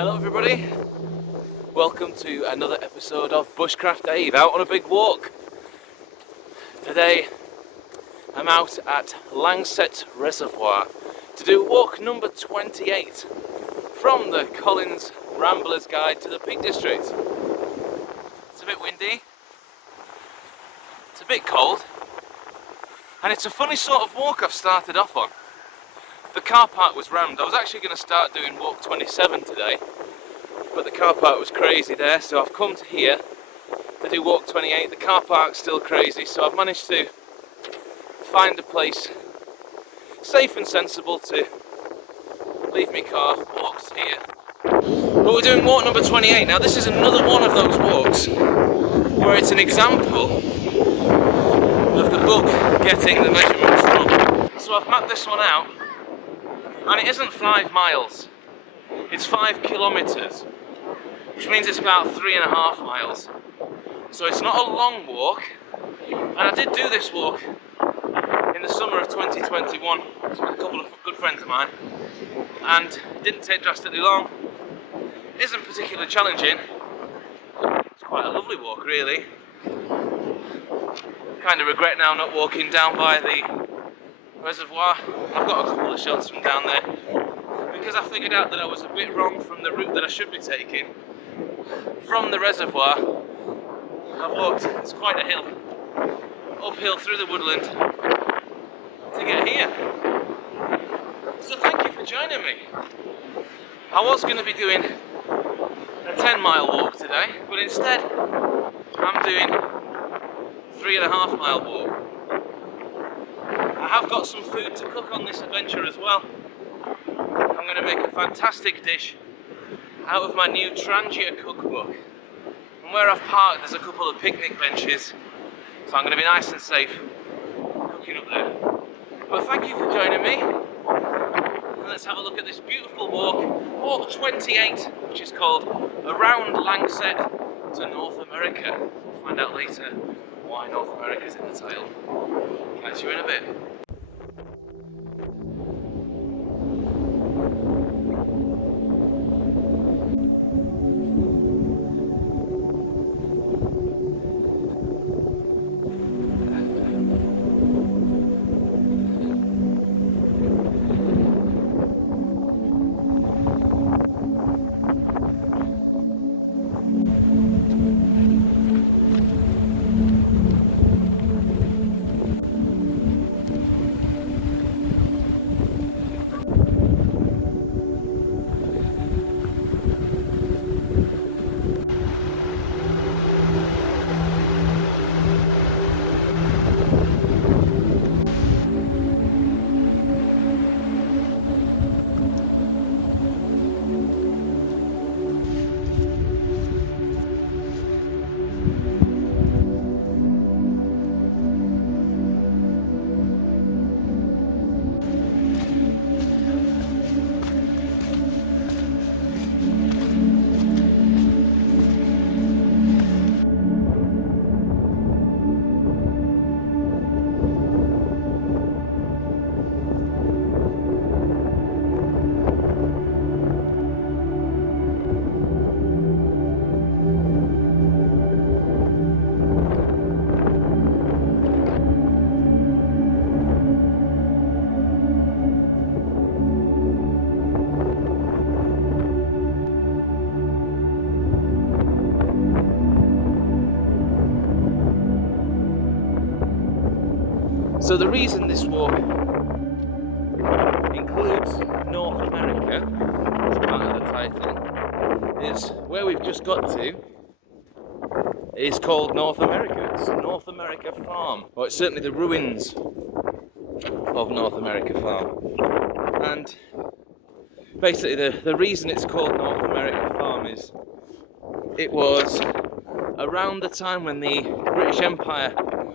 Hello everybody, welcome to another episode of Bushcraft Dave, out on a big walk. Today I'm out at Langsett Reservoir to do walk number 28 from the Collins Ramblers Guide to the Peak District. It's a bit windy, it's a bit cold, and it's a funny sort of walk I've started off on. The car park was rammed. I was actually going to start doing walk 27 today, but the car park was crazy there, so I've come to here to do walk 28. The car park's still crazy, so I've managed to find a place safe and sensible to leave my car, walk here. But we're doing walk number 28. Now this is another one of those walks where it's an example of the book getting the measurements wrong. So I've mapped this one out, and it isn't 5 miles, it's 5 kilometres, which means it's about 3.5 miles. So it's not a long walk, and I did do this walk in the summer of 2021 with a couple of good friends of mine, and it didn't take drastically long. It isn't particularly challenging, it's quite a lovely walk really. Kind of regret now not walking down by the reservoir. I've got a couple of shots from down there because I figured out that I was a bit wrong from the route that I should be taking. From the reservoir I've walked, it's quite a hill, uphill through the woodland to get here. So thank you for joining me. I was going to be doing a 10-mile walk today, but instead I'm doing a 3.5-mile walk. I have got some food to cook on this adventure as well. I'm going to make a fantastic dish out of my new Trangia cookbook. And where I've parked there's a couple of picnic benches, so I'm going to be nice and safe cooking up there. But thank you for joining me. And let's have a look at this beautiful walk, walk 28, which is called Around Langsett to North America. We'll find out later why North America's in the title. Catch you in a bit. So the reason this walk includes North America as part of the title is where we've just got to is called North America. It's North America Farm, or it's certainly the ruins of North America Farm. And basically the reason it's called North America Farm is it was around the time when the British Empire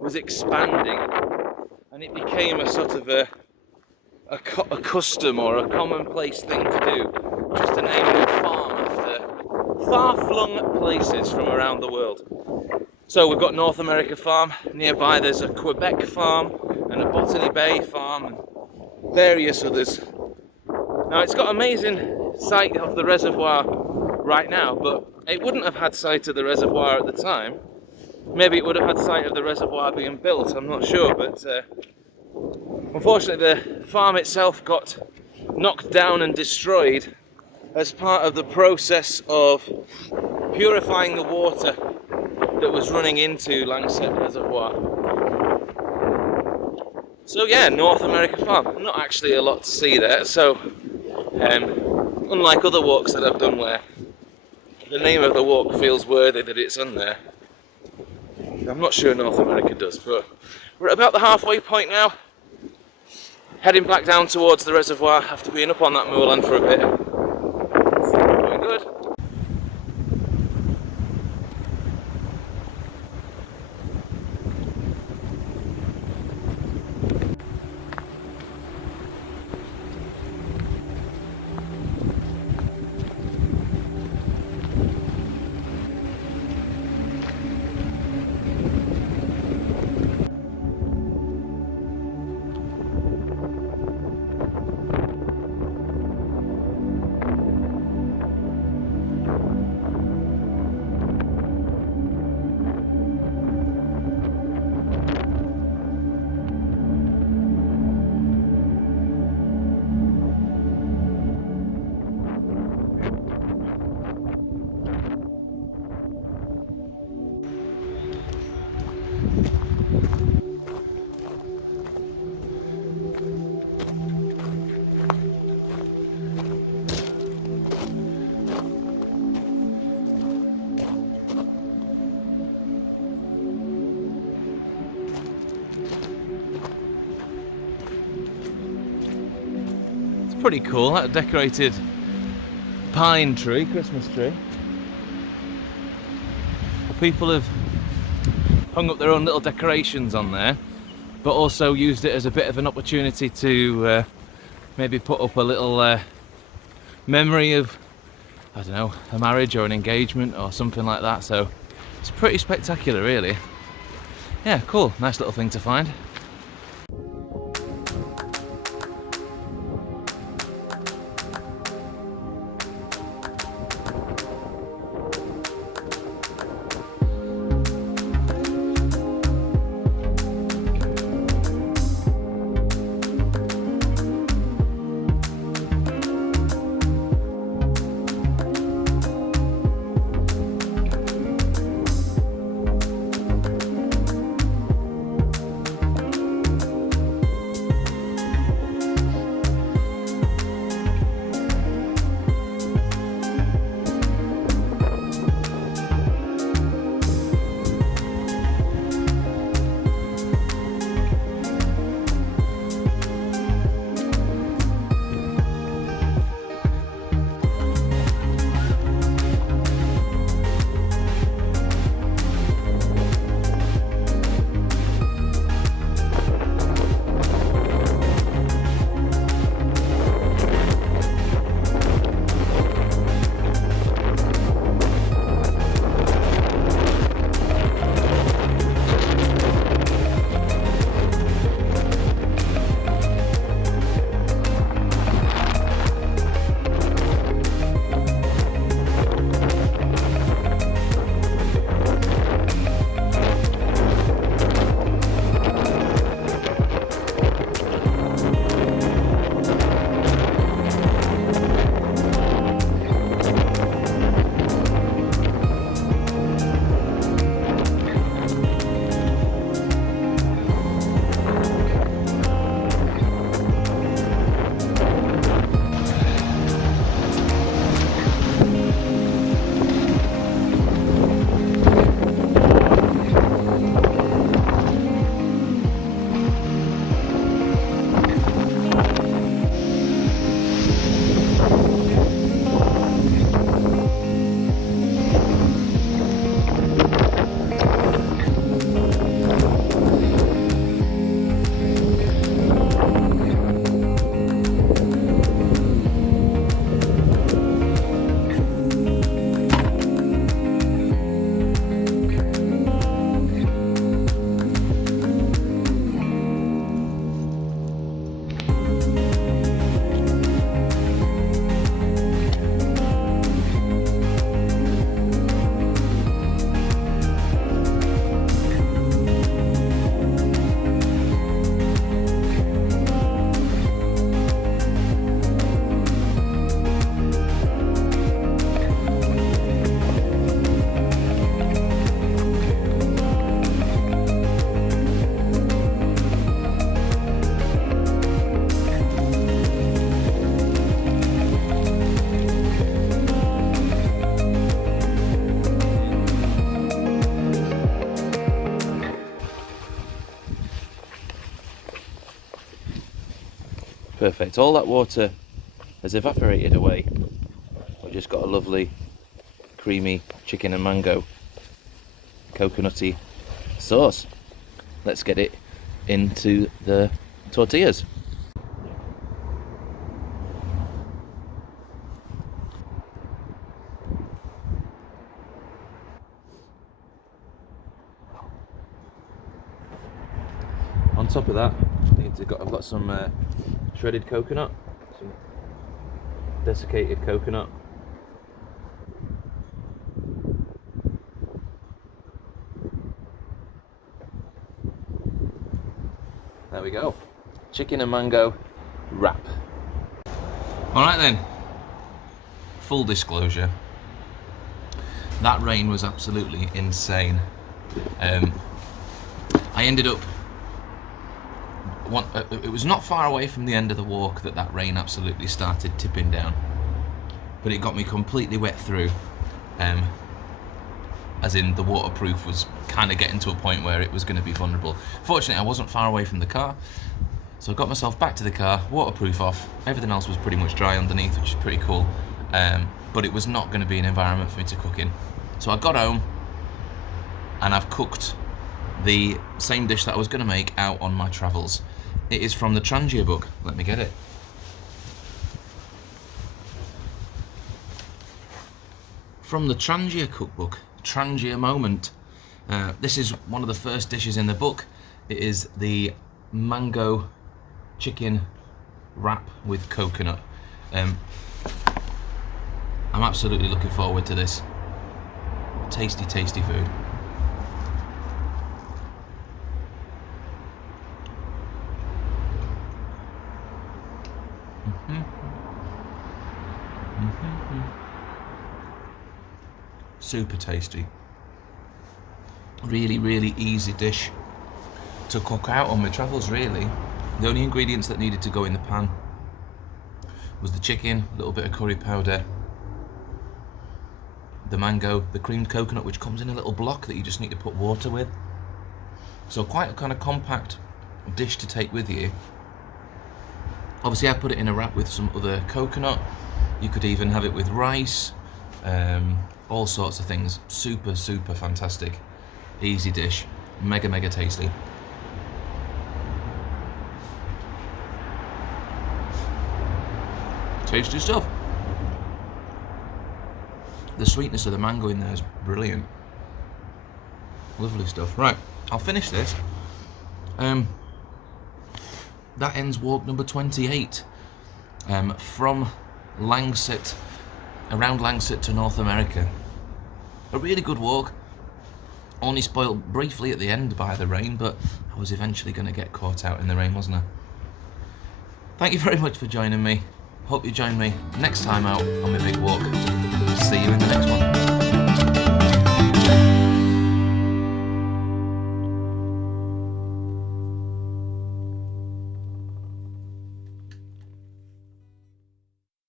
was expanding, and it became a sort of a custom or a commonplace thing to do, just to name your farm after far-flung places from around the world. So we've got North America Farm, nearby there's a Quebec farm and a Botany Bay farm and various others. Now it's got amazing sight of the reservoir right now, but it wouldn't have had sight of the reservoir at the time. Maybe it would have had sight of the reservoir being built, I'm not sure, but unfortunately the farm itself got knocked down and destroyed as part of the process of purifying the water that was running into Langsett Reservoir. So yeah, North America farm. Not actually a lot to see there, so unlike other walks that I've done where the name of the walk feels worthy that it's on there, I'm not sure North America does, but we're at about the halfway point now. Heading back down towards the reservoir after being up on that moorland for a bit. Going good. Pretty cool, that decorated pine tree, Christmas tree. People have hung up their own little decorations on there, but also used it as a bit of an opportunity to maybe put up a little memory of, I don't know, a marriage or an engagement or something like that. So it's pretty spectacular, really. Yeah, cool, nice little thing to find. perfect. All that water has evaporated away. We've just got a lovely creamy chicken and mango coconutty sauce. Let's get it into the tortillas. On top of that, I've got some shredded coconut, some desiccated coconut. There we go. Chicken and mango wrap. Alright then. Full disclosure. That rain was absolutely insane. I ended up... it was not far away from the end of the walk that rain absolutely started tipping down. But it got me completely wet through. As in, the waterproof was kind of getting to a point where it was going to be vulnerable. Fortunately, I wasn't far away from the car, so I got myself back to the car, waterproof off. Everything else was pretty much dry underneath, which is pretty cool. But it was not going to be an environment for me to cook in. So I got home, and I've cooked the same dish that I was going to make out on my travels. It is from the Trangia book. Let me get it. From the Trangia cookbook. Trangia moment. This is one of the first dishes in the book. It is the mango chicken wrap with coconut. I'm absolutely looking forward to this. Tasty, tasty food. Super tasty. Really, really easy dish to cook out on my travels, really. The only ingredients that needed to go in the pan was the chicken, a little bit of curry powder, the mango, the creamed coconut, which comes in a little block that you just need to put water with. So quite a kind of compact dish to take with you. Obviously I put it in a wrap with some other coconut. You could even have it with rice, all sorts of things. Super, super fantastic. Easy dish. Mega, mega tasty. Tasty stuff. The sweetness of the mango in there is brilliant. Lovely stuff. Right, I'll finish this. That ends walk number 28. From Langsett, around Langsett to North America. A really good walk. Only spoiled briefly at the end by the rain, but I was eventually going to get caught out in the rain, wasn't I? Thank you very much for joining me. Hope you join me next time out on my big walk.